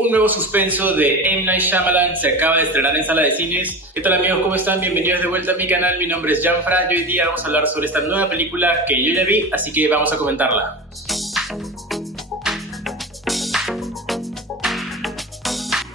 Un nuevo suspenso de M. Night Shyamalan se acaba de estrenar en sala de cines. ¿Qué tal amigos? ¿Cómo están? Bienvenidos de vuelta a mi canal. Mi nombre es Janfra y hoy día vamos a hablar sobre esta nueva película que yo ya vi, así que vamos a comentarla.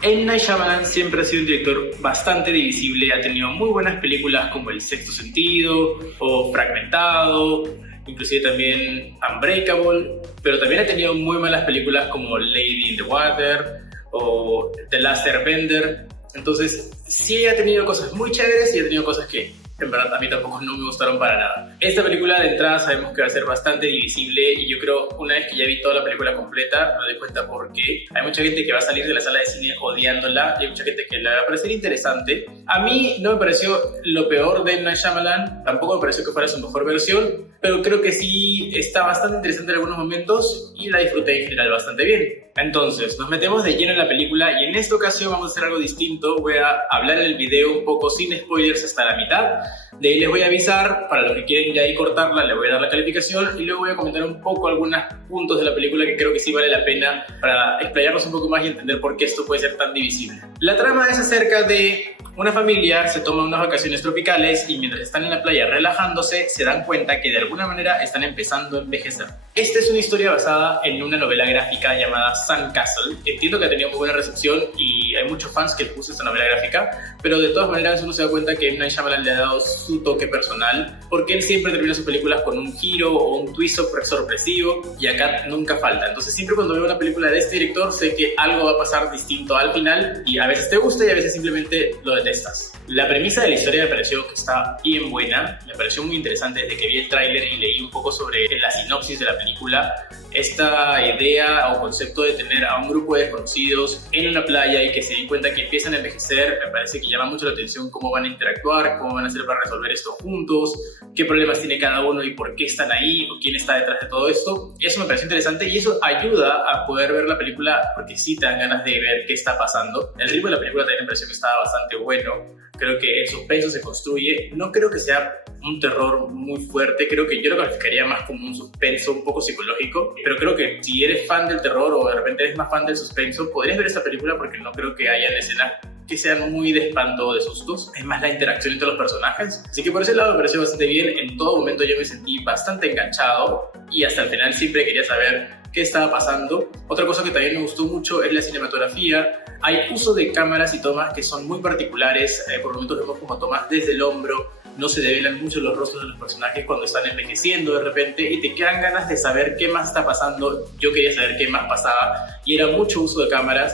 M. Night Shyamalan siempre ha sido un director bastante divisible. Ha tenido muy buenas películas como El Sexto Sentido o Fragmentado, inclusive también Unbreakable, pero también ha tenido muy malas películas como Lady in the Water o The Last Airbender. Entonces sí ha tenido cosas muy chéveres y ha tenido cosas que en verdad a mí tampoco no me gustaron para nada. Esta película de entrada sabemos que va a ser bastante divisible y yo creo una vez que ya vi toda la película completa me doy cuenta por qué. Hay mucha gente que va a salir de la sala de cine odiándola y hay mucha gente que le va a parecer interesante. A mí no me pareció lo peor de M. Night Shyamalan, tampoco me pareció que fuera su mejor versión, pero creo que sí está bastante interesante en algunos momentos y la disfruté en general bastante bien. Entonces, nos metemos de lleno en la película y en esta ocasión vamos a hacer algo distinto. Voy a hablar en el video un poco sin spoilers hasta la mitad. De ahí les voy a avisar, para los que quieren ya ahí cortarla, les voy a dar la calificación y luego voy a comentar un poco algunos puntos de la película que creo que sí vale la pena para explayarnos un poco más y entender por qué esto puede ser tan divisible. La trama es acerca de una familia se toma unas vacaciones tropicales y mientras están en la playa relajándose se dan cuenta que de alguna manera están empezando a envejecer. Esta es una historia basada en una novela gráfica llamada Sandcastle. Entiendo que ha tenido muy buena recepción y hay muchos fans que puso esta novela gráfica, pero de todas maneras uno se da cuenta que M. Night Shyamalan le ha dado su toque personal porque él siempre termina sus películas con un giro o un twist sorpresivo y acá nunca falta. Entonces siempre cuando veo una película de este director sé que algo va a pasar distinto al final y a veces te gusta y a veces simplemente lo detestas. La premisa de la historia me pareció que está bien buena, me pareció muy interesante desde que vi el tráiler y leí un poco sobre la sinopsis de la película. Esta idea o concepto de tener a un grupo de desconocidos en una playa y que se den cuenta que empiezan a envejecer, me parece que llama mucho la atención cómo van a interactuar, cómo van a hacer para resolver esto juntos, qué problemas tiene cada uno y por qué están ahí o quién está detrás de todo esto. Eso me pareció interesante y eso ayuda a poder ver la película porque sí te dan ganas de ver qué está pasando. El ritmo de la película también me pareció que estaba bastante bueno. Creo que el suspenso se construye, no creo que sea un terror muy fuerte, creo que yo lo calificaría más como un suspenso un poco psicológico, pero creo que si eres fan del terror o de repente eres más fan del suspenso, podrías ver esta película porque no creo que hayan escenas que sean muy de espanto o de sustos, es más la interacción entre los personajes, así que por ese lado me pareció bastante bien. En todo momento yo me sentí bastante enganchado y hasta el final siempre quería saber qué estaba pasando. Otra cosa que también me gustó mucho es la cinematografía. Hay uso de cámaras y tomas que son muy particulares, por momentos vemos como tomas desde el hombro, no se develan mucho los rostros de los personajes cuando están envejeciendo de repente y te quedan ganas de saber qué más está pasando. Yo quería saber qué más pasaba y era mucho uso de cámaras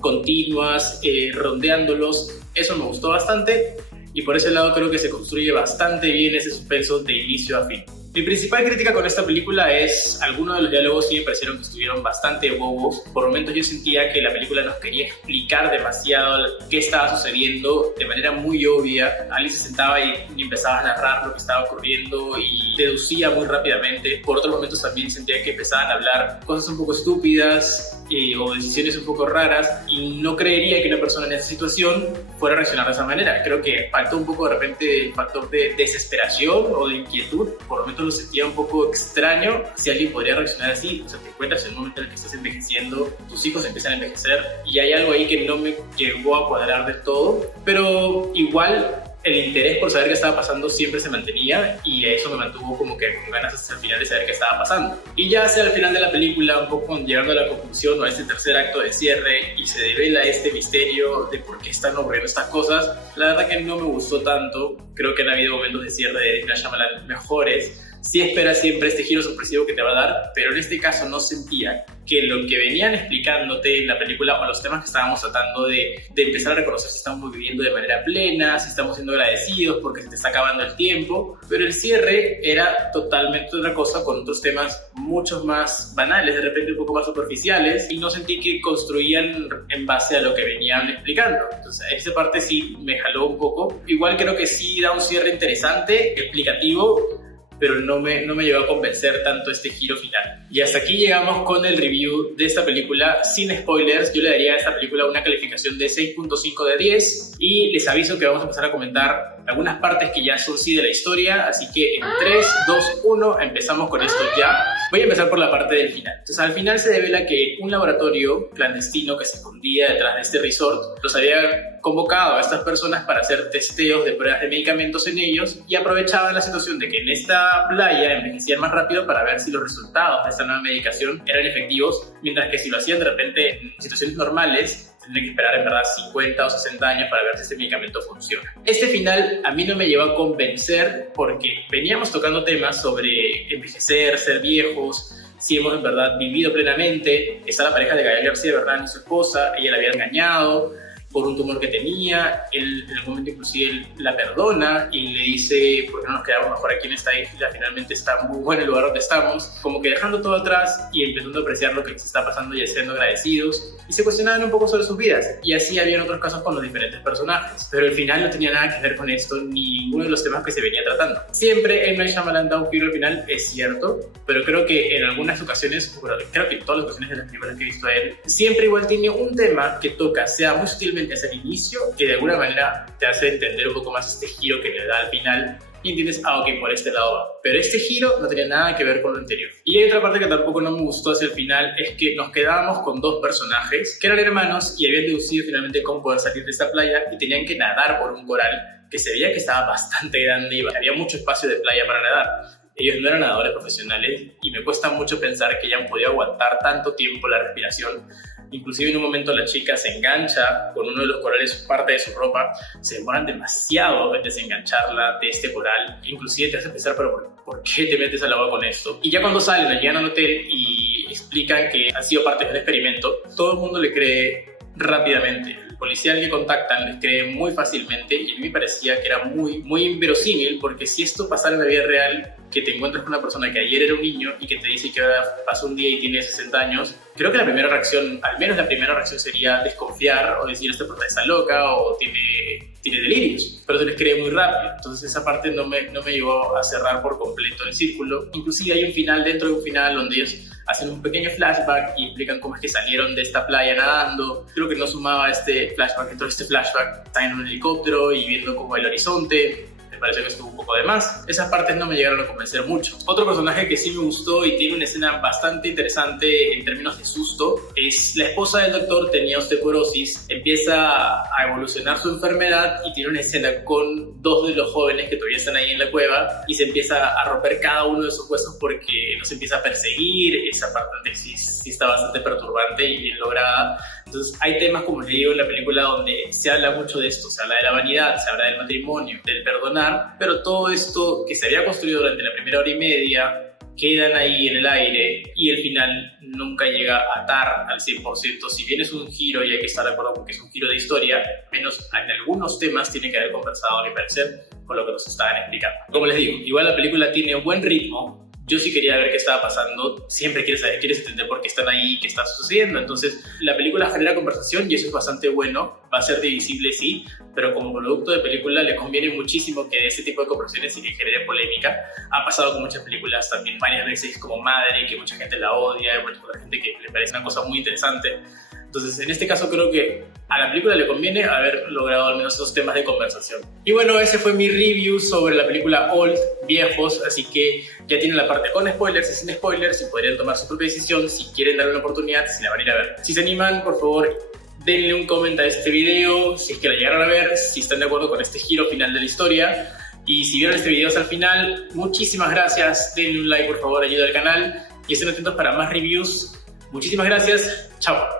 continuas, rondeándolos. Eso me gustó bastante y por ese lado creo que se construye bastante bien ese suspenso de inicio a fin. Mi principal crítica con esta película es algunos de los diálogos sí me parecieron que estuvieron bastante bobos. Por momentos yo sentía que la película nos quería explicar demasiado qué estaba sucediendo de manera muy obvia. Alice se sentaba y empezaba a narrar lo que estaba ocurriendo y deducía muy rápidamente. Por otros momentos también sentía que empezaban a hablar cosas un poco estúpidas o decisiones un poco raras y no creería que una persona en esa situación fuera a reaccionar de esa manera. Creo que faltó un poco de repente el factor de desesperación o de inquietud. Por momentos lo sentía un poco extraño si alguien podría reaccionar así. O sea, te encuentras en un momento en el que estás envejeciendo, tus hijos empiezan a envejecer y hay algo ahí que no me llegó a cuadrar del todo, pero igual el interés por saber qué estaba pasando siempre se mantenía y eso me mantuvo como que con ganas hasta el final de saber qué estaba pasando. Y ya hacia el final de la película, un poco llegando a la conclusión o a este tercer acto de cierre y se devela este misterio de por qué están ocurriendo estas cosas, la verdad que no me gustó tanto. Creo que han habido momentos de cierre de M. Night Shyamalan mejores. Sí esperas siempre este giro sorpresivo que te va a dar, pero en este caso no sentía que lo que venían explicándote en la película o los temas que estábamos tratando de empezar a reconocer si estamos viviendo de manera plena, si estamos siendo agradecidos porque se te está acabando el tiempo, pero el cierre era totalmente otra cosa con otros temas mucho más banales, de repente un poco más superficiales y no sentí que construían en base a lo que venían explicando. Entonces esa parte sí me jaló un poco. Igual creo que sí da un cierre interesante, explicativo, pero no me llegó a convencer tanto este giro final. Y hasta aquí llegamos con el review de esta película sin spoilers. Yo le daría a esta película una calificación de 6.5 de 10 y les aviso que vamos a empezar a comentar algunas partes que ya son sí de la historia, así que en 3, 2, 1 empezamos con esto ya. Voy a empezar por la parte del final. Entonces, al final se devela que un laboratorio clandestino que se escondía detrás de este resort los había convocado a estas personas para hacer testeos de pruebas de medicamentos en ellos y aprovechaban la situación de que en esta playa envejecían más rápido para ver si los resultados de esta nueva medicación eran efectivos, mientras que si lo hacían de repente en situaciones normales tendrían que esperar en verdad 50 o 60 años para ver si este medicamento funciona. Este final a mí no me llevó a convencer porque veníamos tocando temas sobre envejecer, ser viejos, si hemos en verdad vivido plenamente. Está la pareja de Gael García Bernal y su esposa, ella la había engañado por un tumor que tenía, él en algún momento inclusive él la perdona y le dice ¿por qué no nos quedamos mejor aquí en esta isla? Finalmente está muy bueno el lugar donde estamos, como que dejando todo atrás y empezando a apreciar lo que les está pasando y siendo agradecidos, y se cuestionaban un poco sobre sus vidas, y así había otros casos con los diferentes personajes, pero el final no tenía nada que ver con esto, ni ninguno de los temas que se venía tratando. Siempre M. Night Shyamalan da un giro al final, es cierto, pero creo que en algunas ocasiones, bueno, creo que en todas las ocasiones de las películas que he visto a él, siempre igual tiene un tema que toca, sea muy sutilmente hacia el inicio, que de alguna manera te hace entender un poco más este giro que le da al final y entiendes, ok, por este lado va. Pero este giro no tenía nada que ver con lo anterior. Y hay otra parte que tampoco no me gustó hacia el final, es que nos quedábamos con dos personajes que eran hermanos y habían deducido finalmente cómo poder salir de esta playa y tenían que nadar por un coral que se veía que estaba bastante grande y había mucho espacio de playa para nadar. Ellos no eran nadadores profesionales y me cuesta mucho pensar que hayan podido aguantar tanto tiempo la respiración. Inclusive en un momento la chica se engancha con uno de los corales, parte de su ropa, se demoran demasiado en desengancharla de este coral, inclusive te hace pensar, pero ¿por qué te metes al agua con esto? Y ya cuando salen, llegan al hotel y explican que han sido parte de un experimento, todo el mundo le cree rápidamente. El policía que contactan les cree muy fácilmente y a mí me parecía que era muy inverosímil, porque si esto pasara en la vida real, que te encuentras con una persona que ayer era un niño y que te dice que ahora pasó un día y tiene 60 años, creo que la primera reacción, al menos la primera reacción sería desconfiar o decir esta persona está loca o tiene delirios, pero se les cree muy rápido. Entonces esa parte no me llevó a cerrar por completo el círculo. Inclusive hay un final dentro de un final donde ellos hacen un pequeño flashback y explican cómo es que salieron de esta playa nadando. Creo que no sumaba este flashback, dentro de este flashback están en un helicóptero y viendo como el horizonte. Parece que estuvo un poco de más. Esas partes no me llegaron a convencer mucho. Otro personaje que sí me gustó y tiene una escena bastante interesante en términos de susto es la esposa del doctor, tenía osteoporosis, empieza a evolucionar su enfermedad y tiene una escena con dos de los jóvenes que todavía están ahí en la cueva y se empieza a romper cada uno de sus huesos porque los empieza a perseguir. Esa parte sí está bastante perturbante y bien lograda. Entonces hay temas, como les digo, en la película donde se habla mucho de esto, se habla de la vanidad, se habla del matrimonio, del perdonar, pero todo esto que se había construido durante la primera hora y media quedan ahí en el aire y el final nunca llega a atar al 100%. Si bien es un giro y hay que estar de acuerdo con que es un giro de historia, al menos en algunos temas tiene que haber conversado, a mi parecer, con lo que nos estaban explicando. Como les digo, igual la película tiene un buen ritmo. Yo sí quería ver qué estaba pasando, siempre quieres saber, quieres entender por qué están ahí, qué está sucediendo. Entonces, la película genera conversación y eso es bastante bueno. Va a ser divisible, sí, pero como producto de película le conviene muchísimo que dé ese tipo de conversaciones y que genere polémica. Ha pasado con muchas películas también varias veces, como Madre, que mucha gente la odia, hay mucha gente que le parece una cosa muy interesante. Entonces, en este caso creo que a la película le conviene haber logrado al menos esos temas de conversación. Y bueno, ese fue mi review sobre la película Old, Viejos, así que ya tienen la parte con spoilers y sin spoilers y podrían tomar su propia decisión si quieren darle una oportunidad, si la van a ir a ver. Si se animan, por favor, denle un comentario a este video, si es que la llegaron a ver, si están de acuerdo con este giro final de la historia. Y si vieron este video hasta el final, muchísimas gracias, denle un like por favor, ayuda al canal y estén atentos para más reviews. Muchísimas gracias, chao.